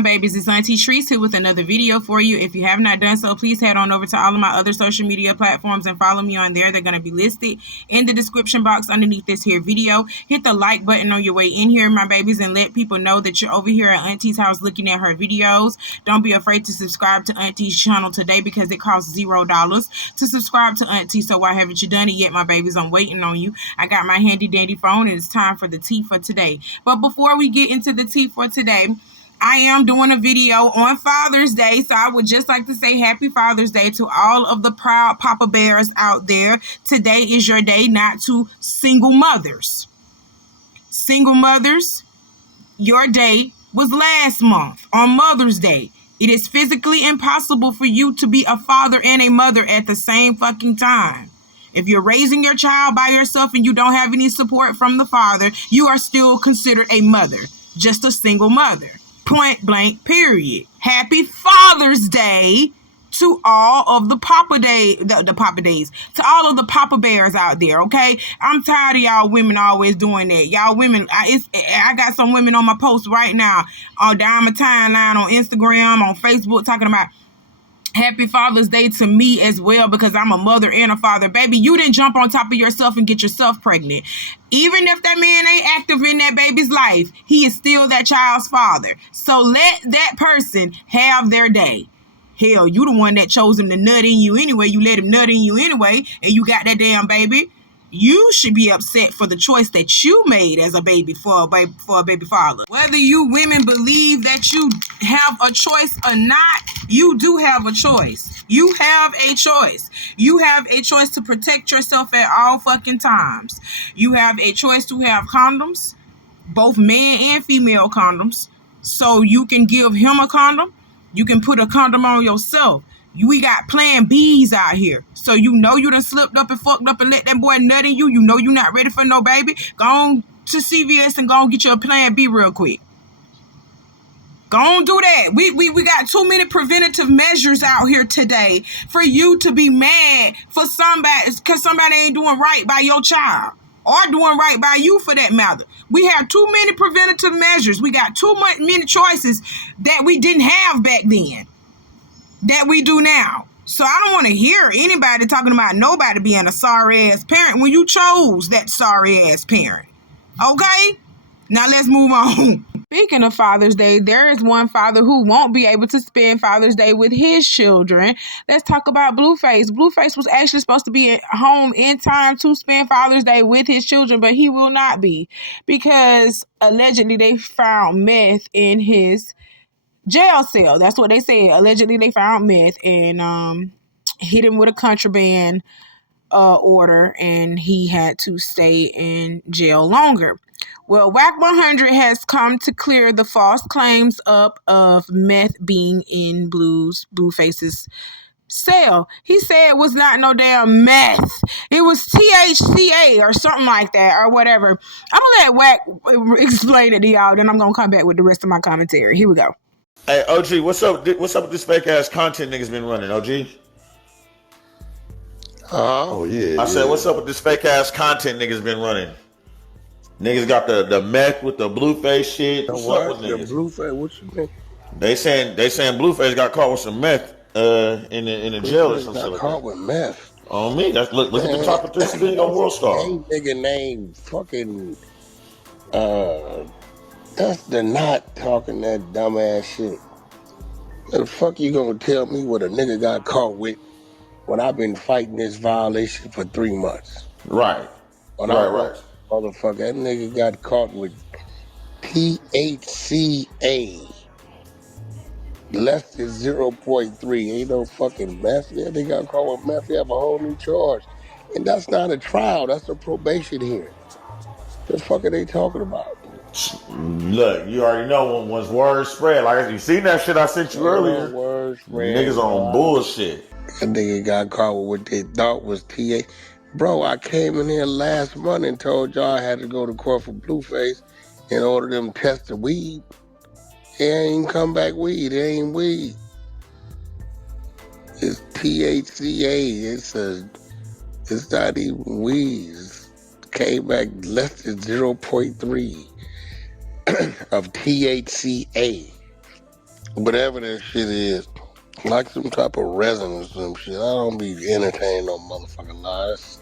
my babies? It's Auntie Trice here with another video for you. If you have not done so, please head on over to all of my other social media platforms and follow me on there. They're going to be listed in the description box underneath this here video. Hit the like button on your way in here, my babies, and let people know that you're over here at Auntie's house looking at her videos. Don't be afraid to subscribe to Auntie's channel today because it costs $0 to subscribe to Auntie. So why haven't you done it yet, my babies? I'm waiting on you. I got my handy dandy phone and it's time for the tea for today. But before we get into the tea for today, I am doing a video on Father's Day, so I would just like to say happy Father's Day to all of the proud Papa Bears out there. Today is your day, not to single mothers. Single mothers, your day was last month on Mother's Day. It is physically impossible for you to be a father and a mother at the same fucking time. If you're raising your child by yourself and you don't have any support from the father, you are still considered a mother, just a single mother. Point blank, period. Happy Father's Day to all of the Papa Days, to all of the Papa Bears out there, okay? I'm tired of y'all women always doing that. Y'all women, I got some women on my post right now, down my timeline on Instagram, on Facebook, talking about Happy Father's Day to me as well because I'm a mother and a father. Baby, you didn't jump on top of yourself and get yourself pregnant. Even if that man ain't active in that baby's life, he is still that child's father. So let that person have their day. Hell, you the one that chose him to nut in you anyway. You let him nut in you anyway, and you got that damn baby. You should be upset for the choice that you made as a baby for a baby father. Whether you women believe that you have a choice or not, you do have a choice. You have a choice. You have a choice to protect yourself at all fucking times. You have a choice to have condoms, both man and female condoms, so you can give him a condom. You can put a condom on yourself. We got plan B's out here. So you know you done slipped up and fucked up and let that boy nut in you. You know you're not ready for no baby. Go on to CVS and go on get you a plan B real quick. Go on do that. We got too many preventative measures out here today for you to be mad for somebody because somebody ain't doing right by your child. Or doing right by you for that matter. We have too many preventative measures. We got too many choices that we didn't have back then that we do now. So I don't want to hear anybody talking about nobody being a sorry ass parent when you chose that sorry ass parent. Okay? Now let's move on. Speaking of Father's Day, there is one father who won't be able to spend Father's Day with his children. Let's talk about Blueface. Blueface was actually supposed to be at home in time to spend Father's Day with his children, but he will not be because allegedly they found meth in his jail cell. That's what they said. Allegedly they found meth and hit him with a contraband order, and he had to stay in jail longer. Well, WAC 100 has come to clear the false claims up of meth being in Blueface's cell. He said it was not no damn meth. It was THCA or something like that or whatever. I'm gonna let WAC explain it to y'all, then I'm gonna come back with the rest of my commentary. Here we go. Hey, OG, what's up? What's up with this fake ass content niggas been running, OG? Oh yeah. I said, what's up with this fake ass content niggas been running? Niggas got the meth with the Blueface shit. What's up with niggas? The Blueface, what you mean? They saying Blueface got caught with some meth in the jail or something. Got caught with meth. On me, look at the top of this video, World Star. Ain't nigga named fucking that's the not talking that dumbass shit. The fuck you gonna tell me what a nigga got caught with when I've been fighting this violation for 3 months? Right. Right. Motherfucker, that nigga got caught with THCA. Less than 0.3. Ain't no fucking meth. Yeah, they got caught with meth. They have a whole new charge. And that's not a trial. That's a probation hearing. The fuck are they talking about? Look, you already know once word spread. Like you seen that shit I sent you earlier. Word spread. Niggas on bullshit. That nigga got caught with what they thought was TA. Bro, I came in here last month and told y'all I had to go to court for Blueface in order them test the weed. It ain't come back weed. It ain't weed. It's THCA. It's not even weed. It came back less than 0.3 of THCA. Whatever that shit is. Like some type of resin or some shit. I don't be entertaining no motherfucking lies.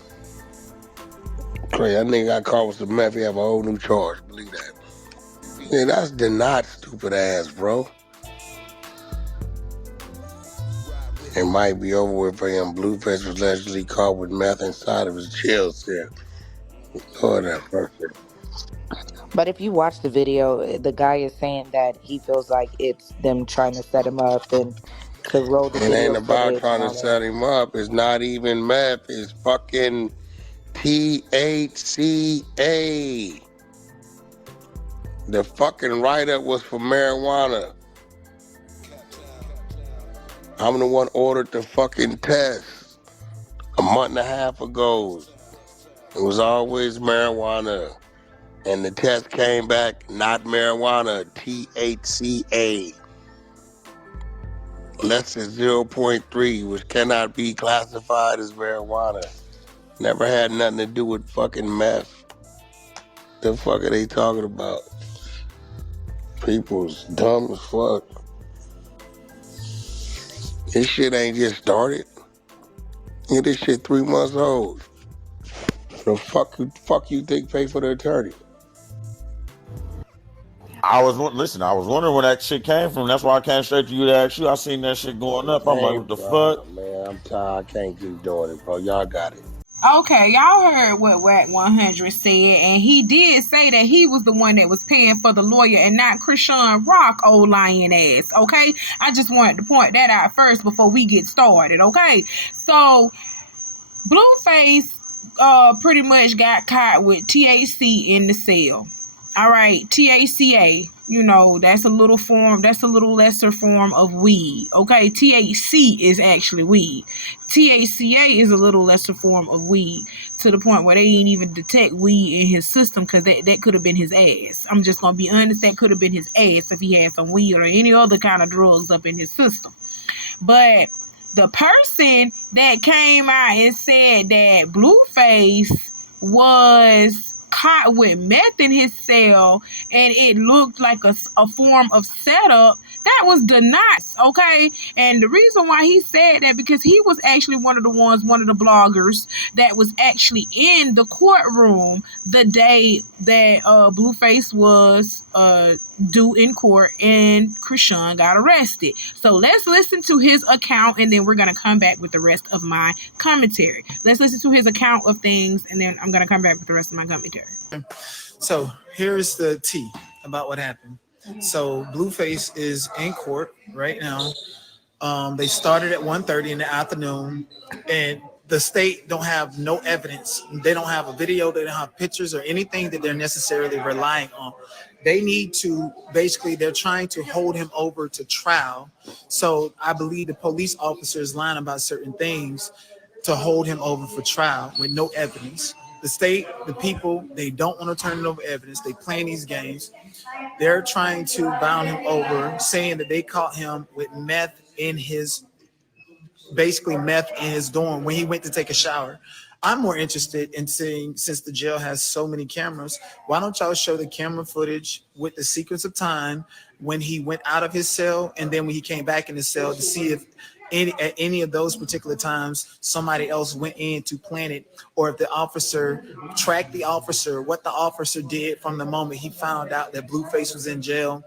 Crazy. That nigga got caught with some meth. He have a whole new charge. Believe that. Yeah, that's the not stupid ass, bro. It might be over with for him. Blueface was allegedly caught with meth inside of his jail cell. Lord have mercy. But if you watch the video, the guy is saying that he feels like it's them trying to set him up and to roll the It ain't video about footage and trying to all that. set him up. It's not even meth. It's fucking THCA. The fucking write-up was for marijuana. I'm the one ordered the fucking test a month and a half ago. It was always marijuana. And the test came back, not marijuana, THCA. Less than 0.3, which cannot be classified as marijuana. Never had nothing to do with fucking meth. The fuck are they talking about? People's dumb as fuck. This shit ain't just started. Yeah, this shit 3 months old. The fuck you think pay for the attorney? I was wondering where that shit came from. That's why I came straight to you to ask you. I seen that shit going up. I'm like, what the fuck? Man, I'm tired. I can't keep doing it, bro. Y'all got it. Okay, y'all heard what Wack 100 said, and he did say that he was the one that was paying for the lawyer and not Chrisean Rock, old lying ass, okay? I just wanted to point that out first before we get started, okay? So, Blueface pretty much got caught with THC in the cell. All right, THCA, you know, that's a little lesser form of weed. Okay, THC is actually weed. THCA is a little lesser form of weed, to the point where they didn't even detect weed in his system, because that could have been his ass. I'm just going to be honest, that could have been his ass if he had some weed or any other kind of drugs up in his system. But the person that came out and said that Blueface was caught with meth in his cell and it looked like a form of setup, that was denied, okay? And the reason why he said that, because he was actually one of the bloggers that was actually in the courtroom the day that Blueface was due in court and Chrisean got arrested. So let's listen to his account, and then we're going to come back with the rest of my commentary. Let's listen to his account of things, and then I'm going to come back with the rest of my commentary. So here's the tea about what happened. So Blueface is in court right now. They started at 1:30 in the afternoon, and the state don't have no evidence. They don't have a video. They don't have pictures or anything that they're necessarily relying on. They need to, basically, they're trying to hold him over to trial. So I believe the police officers lying about certain things to hold him over for trial with no evidence. The state, the people, they don't want to turn it over evidence. They playing these games. They're trying to bound him over, saying that they caught him with meth in his dorm when he went to take a shower. I'm more interested in seeing, since the jail has so many cameras, why don't y'all show the camera footage with the sequence of time when he went out of his cell and then when he came back in his cell, to see if at any of those particular times somebody else went in to plant it, or if the officer tracked what the officer did from the moment he found out that Blueface was in jail,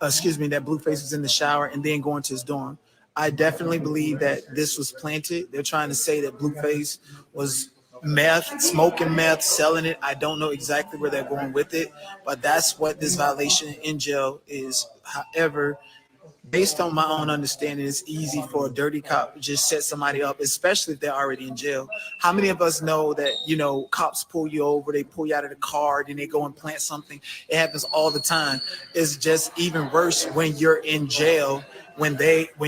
that Blueface was in the shower and then going to his dorm. I definitely believe that this was planted. They're trying to say that Blueface was smoking meth, selling it. I don't know exactly where they're going with it, but that's what this violation in jail is. However, based on my own understanding, it's easy for a dirty cop to just set somebody up, especially if they're already in jail. How many of us know that, cops pull you over, they pull you out of the car, then they go and plant something? It happens all the time. It's just even worse when you're in jail, when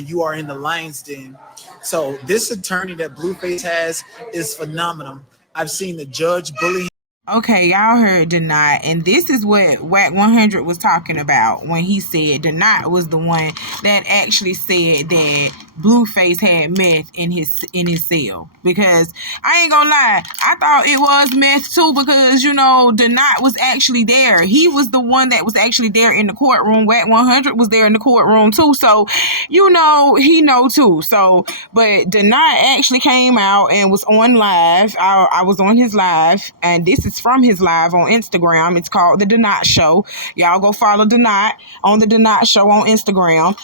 you are in the lion's den. So this attorney that Blueface has is phenomenal. I've seen the judge bully him. Okay, y'all heard Denat, and this is what Wack 100 was talking about when he said Denat was the one that actually said that Blueface had meth in his cell. Because I ain't gonna lie, I thought it was meth too, because Donat was actually there. He was the one that was actually there in the courtroom. Whack 100 was there in the courtroom too, so he know too. So, but Donat actually came out and was on live. I was on his live, and this is from his live on Instagram. It's called The Donat Show. Y'all go follow Donat on The Donat Show on Instagram.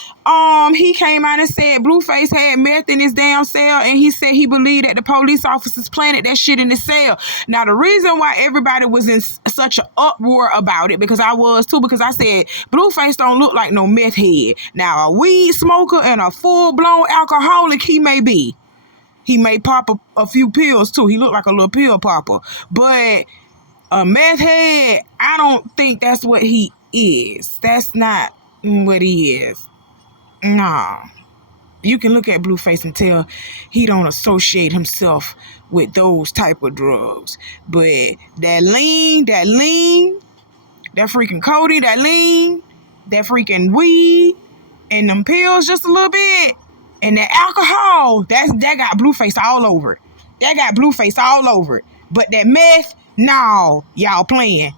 He came out and said Blueface had meth in his damn cell, and he said he believed that the police officers planted that shit in the cell. Now, the reason why everybody was in such an uproar about it, because I was too, because I said Blueface don't look like no meth head. Now, a weed smoker and a full-blown alcoholic he may be. He may pop a few pills too. He looked like a little pill popper. But a meth head, I don't think that's what he is. That's not what he is. Nah. You can look at Blueface and tell he don't associate himself with those type of drugs. But that lean, that freaking codeine, that lean, that freaking weed, and them pills just a little bit, and that alcohol, that got Blueface all over it. That got Blueface all over it. But that meth, no, y'all playing.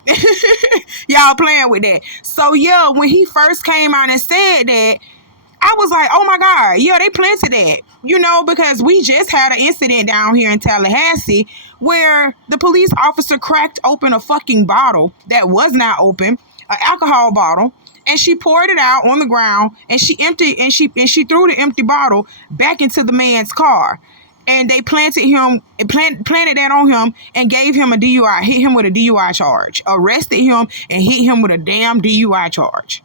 Y'all playing with that. So yeah, when he first came out and said that, I was like, oh my God, yeah, they planted that. Because we just had an incident down here in Tallahassee where the police officer cracked open a fucking bottle that was not open, an alcohol bottle, and she poured it out on the ground, and she threw the empty bottle back into the man's car. And they planted that on him and gave him a DUI, hit him with a DUI charge, arrested him and hit him with a damn DUI charge.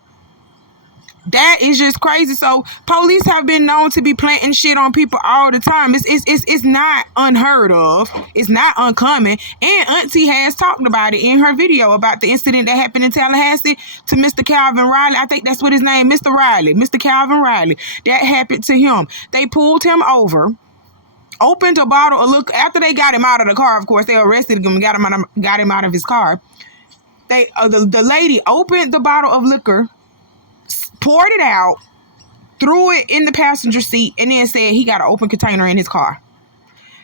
That is just crazy. So police have been known to be planting shit on people all the time. It's not unheard of. It's not uncommon. And Auntie has talked about it in her video about the incident that happened in Tallahassee to Mr. Calvin Riley. I think that's what his name, Mr. Riley, Mr. Calvin Riley. That happened to him. They pulled him over, opened a bottle of liquor. After they got him out of the car, of course, they arrested him and got him out of his car. The lady opened the bottle of liquor, poured it out, threw it in the passenger seat, and then said he got an open container in his car.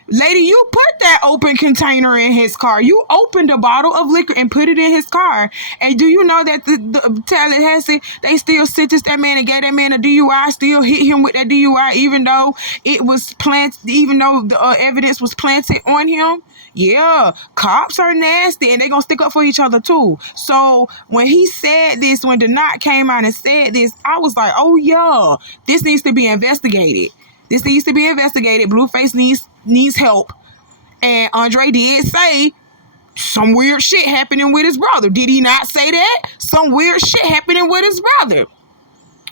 Lady, you put that open container in his car. You opened a bottle of liquor and put it in his car. And do you know that the Tallahassee, they still sentenced that man and gave that man a DUI, still hit him with that DUI, even though it was even though the evidence was planted on him? Yeah, cops are nasty, and they're going to stick up for each other too. So when he said this, when Donat came out and said this, I was like, oh yeah, this needs to be investigated. This needs to be investigated. Blueface needs help. And Andre did say some weird shit happening with his brother. Did he not say that? Some weird shit happening with his brother.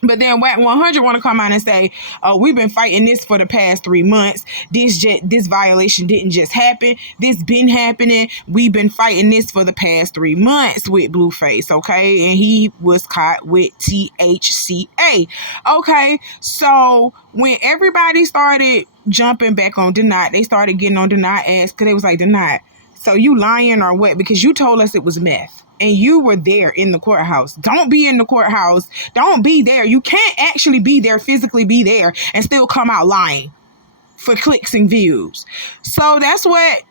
But then Whack 100 want to come out and say, we've been fighting this for the past 3 months. This violation didn't just happen. This been happening. We've been fighting this for the past 3 months with Blueface, okay? And he was caught with THCA. Okay, so when everybody started jumping back on Donat, they started getting on Donat ass because they was like, Donat, so you lying or what? Because you told us it was meth. And you were there in the courthouse. Don't be in the courthouse. Don't be there. You can't actually be there, physically be there, and still come out lying for clicks and views. So that's what,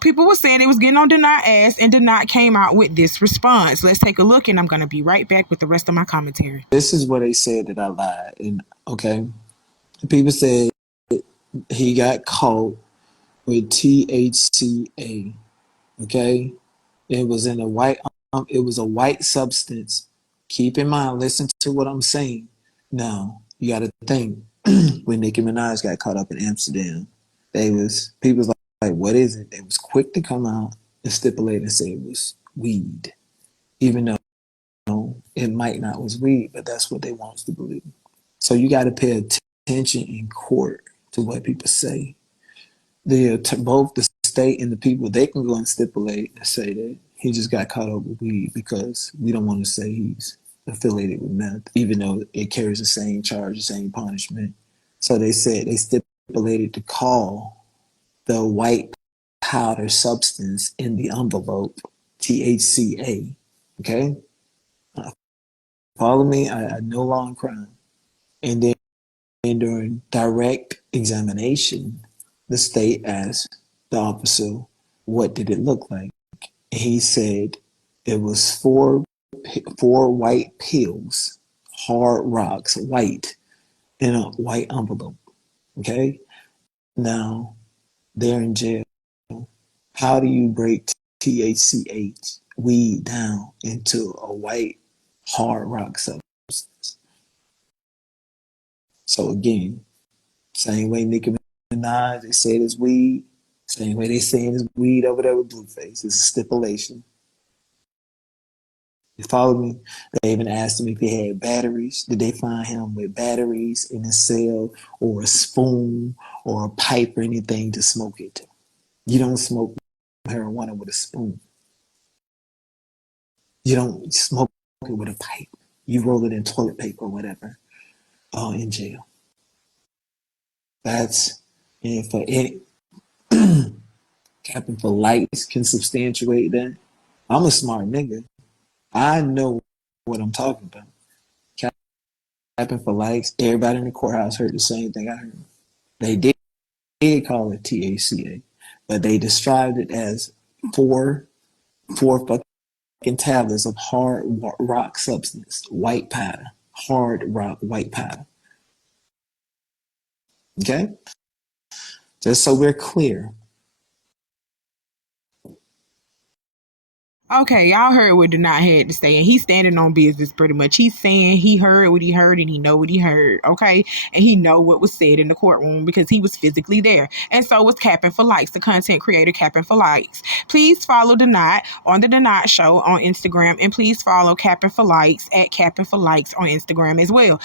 people were saying. They was getting on Donat ass, and Donat came out with this response. Let's take a look, and I'm going to be right back with the rest of my commentary. This is where they said that I lied. And okay, people said he got caught with THCA. Okay, it was in a white. It was a white substance. Keep in mind, listen to what I'm saying. Now, you got to think, when Nicki Minaj got caught up in Amsterdam, people was like, what is it? They was quick to come out and stipulate and say it was weed, even though it might not was weed, but that's what they want us to believe. So you got to pay attention in court to what people say. Both the state and the people, they can go and stipulate and say that he just got caught up with weed because we don't want to say he's affiliated with meth, even though it carries the same charge, the same punishment. So they said they stipulated to call the white powder substance in the envelope THCA. Okay? Follow me? I no law and crime. And then during direct examination, the state asked the officer, what did it look like? He said it was four white pills, hard rocks, white, in a white envelope. Okay? Now, they're in jail. How do you break THCH, weed, down into a white, hard rock substance? So again, same way Nicki Minaj, they said it's weed. Same way they saying it's weed over there with Blueface. It's a stipulation. You follow me? They even asked him if he had batteries. Did they find him with batteries in his cell or a spoon or a pipe or anything to smoke it? You don't smoke marijuana with a spoon. You don't smoke it with a pipe. You roll it in toilet paper or whatever in jail. That's, and for any, capping for lights can substantiate that. I'm a smart nigga. I know what I'm talking about. Capping for lights. Everybody in the courthouse heard the same thing I heard. They did call it THCA, but they described it as four fucking tablets of hard rock substance, white powder, hard rock white powder. Okay, just so we're clear. Okay, y'all heard what Denat had to say, and he's standing on business pretty much. He's saying he heard what he heard and he know what he heard, okay? And he know what was said in the courtroom because he was physically there. And so was Capping for Likes, the content creator Capping for Likes. Please follow Denat on the Denat Show on Instagram, and please follow Capping for Likes at Capping for Likes on Instagram as well.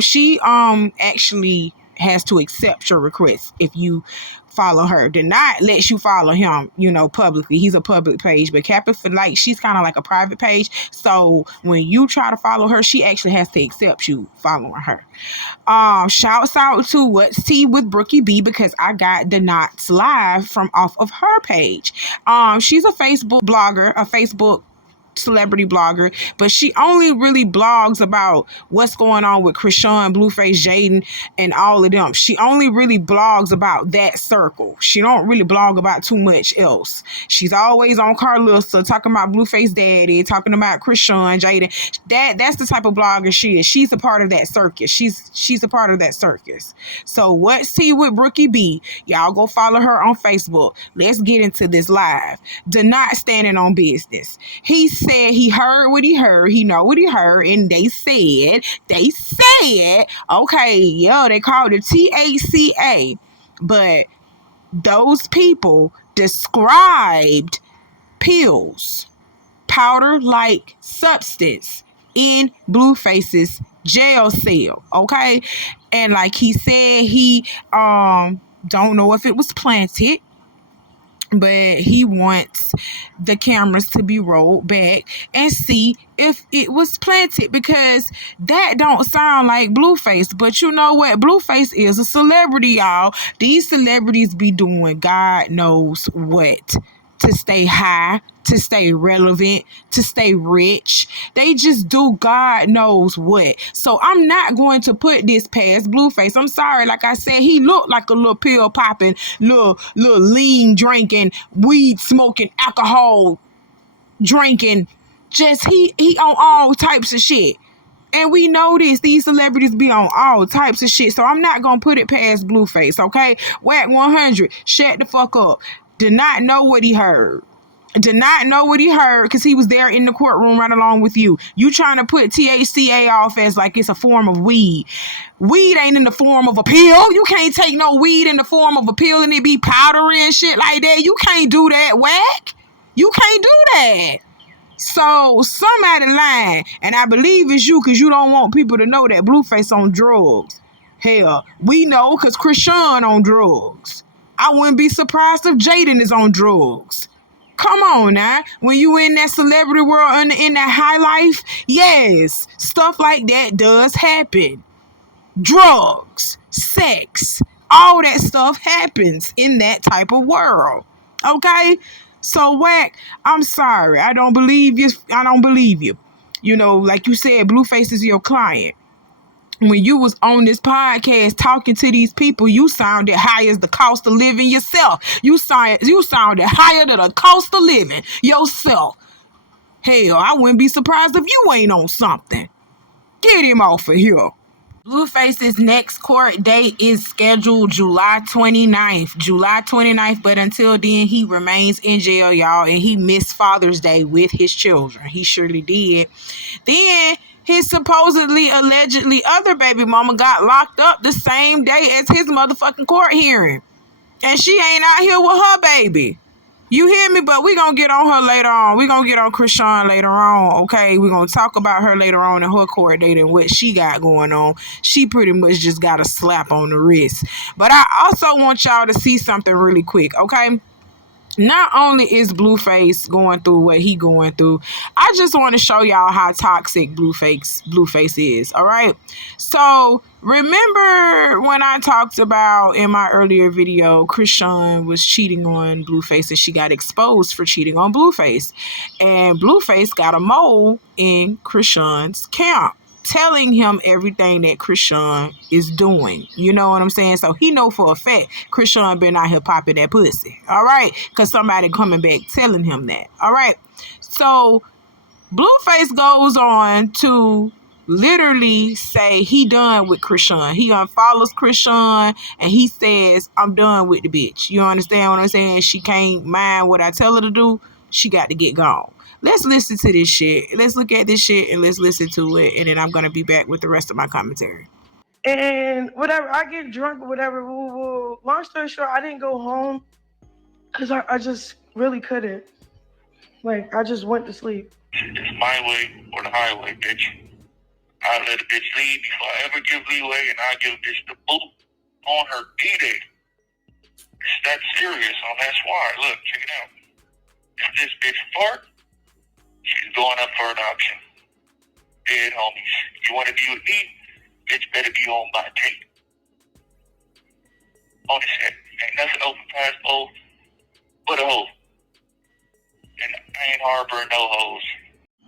She actually has to accept your request if you follow her. Denat lets you follow him, publicly. He's a public page, but Capping for Likes, she's kind of like a private page. So when you try to follow her, she actually has to accept you following her. Shouts out to What's Tea with Brookie B, because I got Denat's live from off of her page. She's a Facebook blogger, a Facebook celebrity blogger, but she only really blogs about what's going on with Chrisean, Blueface, Jaden, and all of them. She only really blogs about that circle. She don't really blog about too much else. She's always on Carlissa talking about Blueface daddy, talking about Chrisean, Jaden. That's the type of blogger she is. She's a part of that circus. She's a part of that circus. So What's Tea with Brookie B? Y'all go follow her on Facebook. Let's get into this live. Denat standing on business. He said he heard what he heard, he know what he heard, and they said, okay, yeah, they called it THCA, but those people described pills, powder-like substance in Blueface's jail cell, okay? And like he said, he don't know if it was planted, but he wants the cameras to be rolled back and see if it was planted, because that don't sound like Blueface. But you know what? Blueface is a celebrity, y'all. These celebrities be doing God knows what to stay high, to stay relevant, to stay rich. They just do God knows what. So I'm not going to put this past Blueface. I'm sorry. Like I said, he looked like a little pill popping, little lean drinking, weed smoking, alcohol drinking. Just he on all types of shit. And we know this. These celebrities be on all types of shit. So I'm not going to put it past Blueface, okay? Whack 100. Shut the fuck up. Did not know what he heard. Did not know what he heard because he was there in the courtroom right along with you. You trying to put THCA off as like it's a form of weed. Weed ain't in the form of a pill. You can't take no weed in the form of a pill and it be powdery and shit like that. You can't do that, whack. You can't do that. So somebody lying, and I believe it's you because you don't want people to know that Blueface on drugs. Hell, we know because Chrisean on drugs. I wouldn't be surprised if Jaden is on drugs. Come on now. When you in that celebrity world, in that high life, yes, stuff like that does happen. Drugs, sex, all that stuff happens in that type of world. Okay? So, Whack, I'm sorry. I don't believe you. You know, like you said, Blueface is your client. when you was on this podcast talking to these people, you sounded high as the cost of living yourself. You sounded higher than the cost of living yourself. Hell, I wouldn't be surprised if you ain't on something. Get him off of here. Blueface's next court date is scheduled July 29th. July 29th, but until then, he remains in jail, y'all, and he missed Father's Day with his children. He surely did. Then his supposedly, allegedly other baby mama got locked up the same day as his motherfucking court hearing. And she ain't out here with her baby. You hear me? But we gonna get on her later on. We gonna get on Chrisean later on, okay? We gonna talk about her later on in her court date and what she got going on. She pretty much just got a slap on the wrist. But I also want y'all to see something really quick, okay? Not only is Blueface going through what he going through, I just want to show y'all how toxic Blueface is, all right? So, remember when I talked about in my earlier video, Chrisean was cheating on Blueface and she got exposed for cheating on Blueface. And Blueface got a mole in Chrisean's camp, telling him everything that Chrisean is doing. You know what I'm saying? So he know for a fact Chrisean been out here popping that pussy. All right? Because somebody coming back telling him that. All right? So Blueface goes on to literally say he done with Chrisean. He unfollows Chrisean and he says, I'm done with the bitch. You understand what I'm saying? She can't mind what I tell her to do. She got to get gone. Let's listen to this shit. Let's look at this shit and let's listen to it. And then I'm going to be back with the rest of my commentary. And whatever, I get drunk or whatever. Long story short, I didn't go home because I just really couldn't. Like, I just went to sleep. It's my way or the highway, bitch. I let a bitch leave before I ever give leeway, and I give a bitch the boot on her D-Day. It's that serious, so that's why. Look, check it out. If this bitch fart, she's going up for adoption. Dead homies. You want to be with me? Bitch better be on by tape. On the set. Ain't nothing open past both but a hoe. And I ain't harboring no hoes.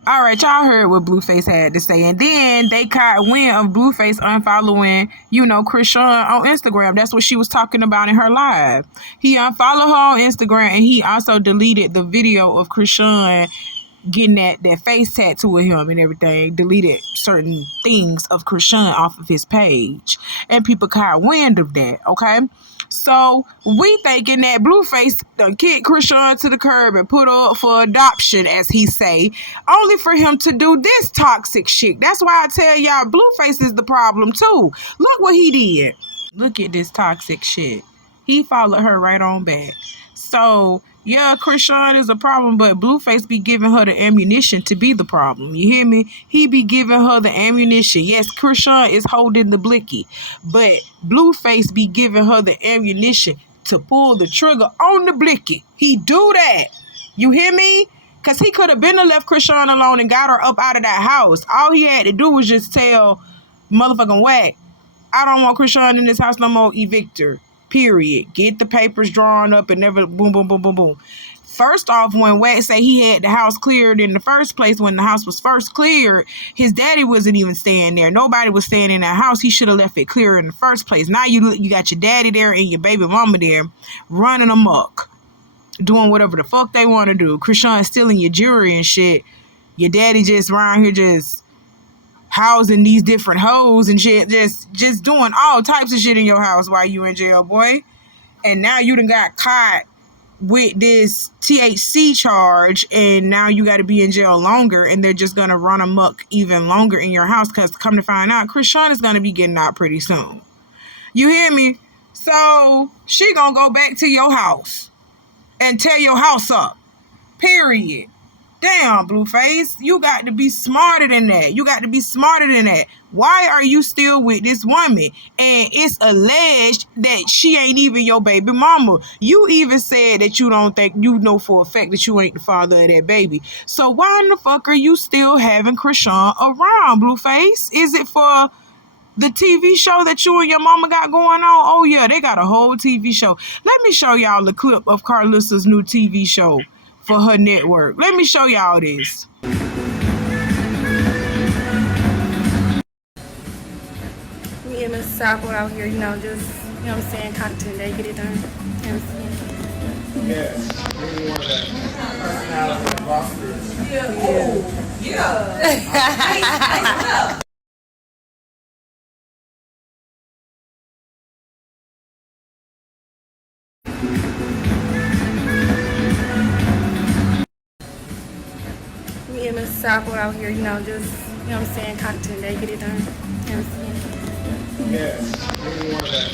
All right, y'all heard what Blueface had to say. And then they caught wind of Blueface unfollowing, Chrisean on Instagram. That's what she was talking about in her live. He unfollowed her on Instagram and he also deleted the video of Chrisean getting that face tattoo of him and everything. Deleted certain things of Chrisean off of his page. And people caught wind of that, okay? So we thinking that Blueface done kicked Chrisean to the curb and put her up for adoption, as he say, only for him to do this toxic shit. That's why I tell y'all Blueface is the problem too. Look what he did. Look at this toxic shit. He followed her right on back. So yeah, Chrisean is a problem, but Blueface be giving her the ammunition to be the problem. You hear me? He be giving her the ammunition. Yes, Chrisean is holding the blicky, but Blueface be giving her the ammunition to pull the trigger on the blicky. He do that. You hear me? Because he could have been left Chrisean alone and got her up out of that house. All he had to do was just tell motherfucking Wack, I don't want Chrisean in this house no more, evict her. Period. Get the papers drawn up and never boom, boom, boom, boom, boom. First off, when Wack say he had the house cleared in the first place, when the house was first cleared, his daddy wasn't even staying there. Nobody was staying in that house. He should have left it clear in the first place. Now you got your daddy there and your baby mama there running amok, doing whatever the fuck they want to do. Chrisean stealing your jewelry and shit. Your daddy just around here just housing these different hoes and shit, just doing all types of shit in your house while you in jail, boy. And now you done got caught with this THC charge, and now you got to be in jail longer, and they're just gonna run amok even longer in your house, because come to find out, Chrisean is gonna be getting out pretty soon. You hear me? So she gonna go back to your house and tear your house up. Period. Damn, Blueface, you got to be smarter than that. You got to be smarter than that. Why are you still with this woman? And it's alleged that she ain't even your baby mama. You even said that you don't think, you know for a fact that you ain't the father of that baby. So why in the fuck are you still having Chrisean around, Blueface? Is it for the TV show that you and your mama got going on? Oh yeah, they got a whole TV show. Let me show y'all the clip of Carlissa's new TV show for her network. Let me show y'all this. Me and Mr. Southwood out here, just, you know what I'm saying, content, they get it done. You know what I'm saying? Yes. Maybe one of that personality rosters. Yeah. Me and Mr. Southwood out here, just, you know what I'm saying, content, they get it done. You know what I'm saying? Yes. Maybe one of that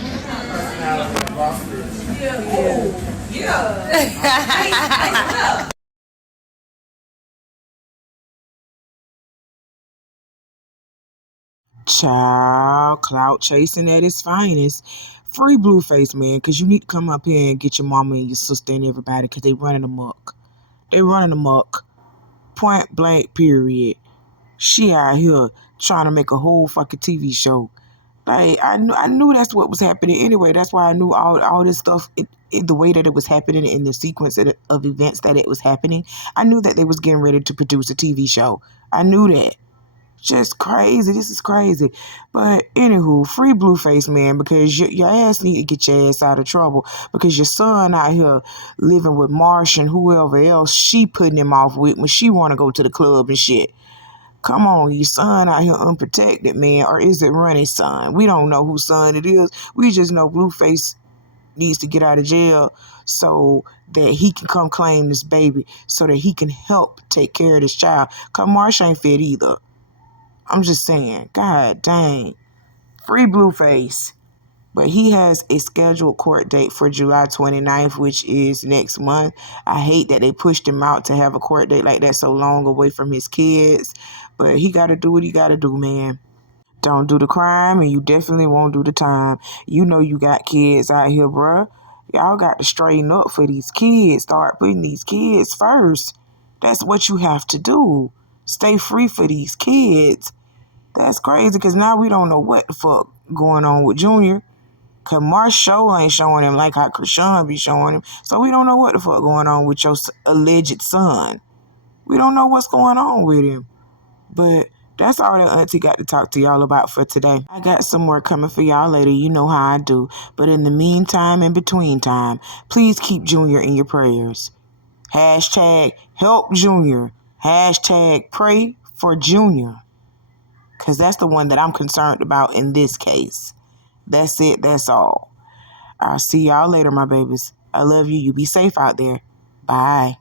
personality rosters. Yeah. Child, clout chasing at its finest. Free Blueface, man, because you need to come up here and get your mama and your sister and everybody because they running amok. They running amok. Point blank, period. She out here trying to make a whole fucking TV show. Like, I knew that's what was happening anyway. That's why I knew all this stuff, the way that it was happening in the sequence of events that it was happening. I knew that they was getting ready to produce a TV show. I knew that. Just crazy. This is crazy. But anywho, free Blueface, man, because your ass need to get your ass out of trouble because your son out here living with Marsh and whoever else she putting him off with when she want to go to the club and shit. Come on, your son out here unprotected, man. Or is it Ronnie's son? We don't know whose son it is. We just know Blueface needs to get out of jail so that he can come claim this baby so that he can help take care of this child. Cause Marsh ain't fit either. I'm just saying, God dang. Free Blueface. But he has a scheduled court date for July 29th, which is next month. I hate that they pushed him out to have a court date like that so long away from his kids. But he got to do what he got to do, man. Don't do the crime and you definitely won't do the time. You know you got kids out here, bruh. Y'all got to straighten up for these kids. Start putting these kids first. That's what you have to do. Stay free for these kids. That's crazy because now we don't know what the fuck going on with Junior. Because Marsh show ain't showing him like how Chrisean be showing him. So we don't know what the fuck going on with your alleged son. We don't know what's going on with him. But that's all that Auntie got to talk to y'all about for today. I got some more coming for y'all later. You know how I do. But in the meantime, in between time, please keep Junior in your prayers. Hashtag help Junior. Hashtag pray for Junior. Because that's the one that I'm concerned about in this case. That's it. That's all. I'll see y'all later, my babies. I love you. You be safe out there. Bye.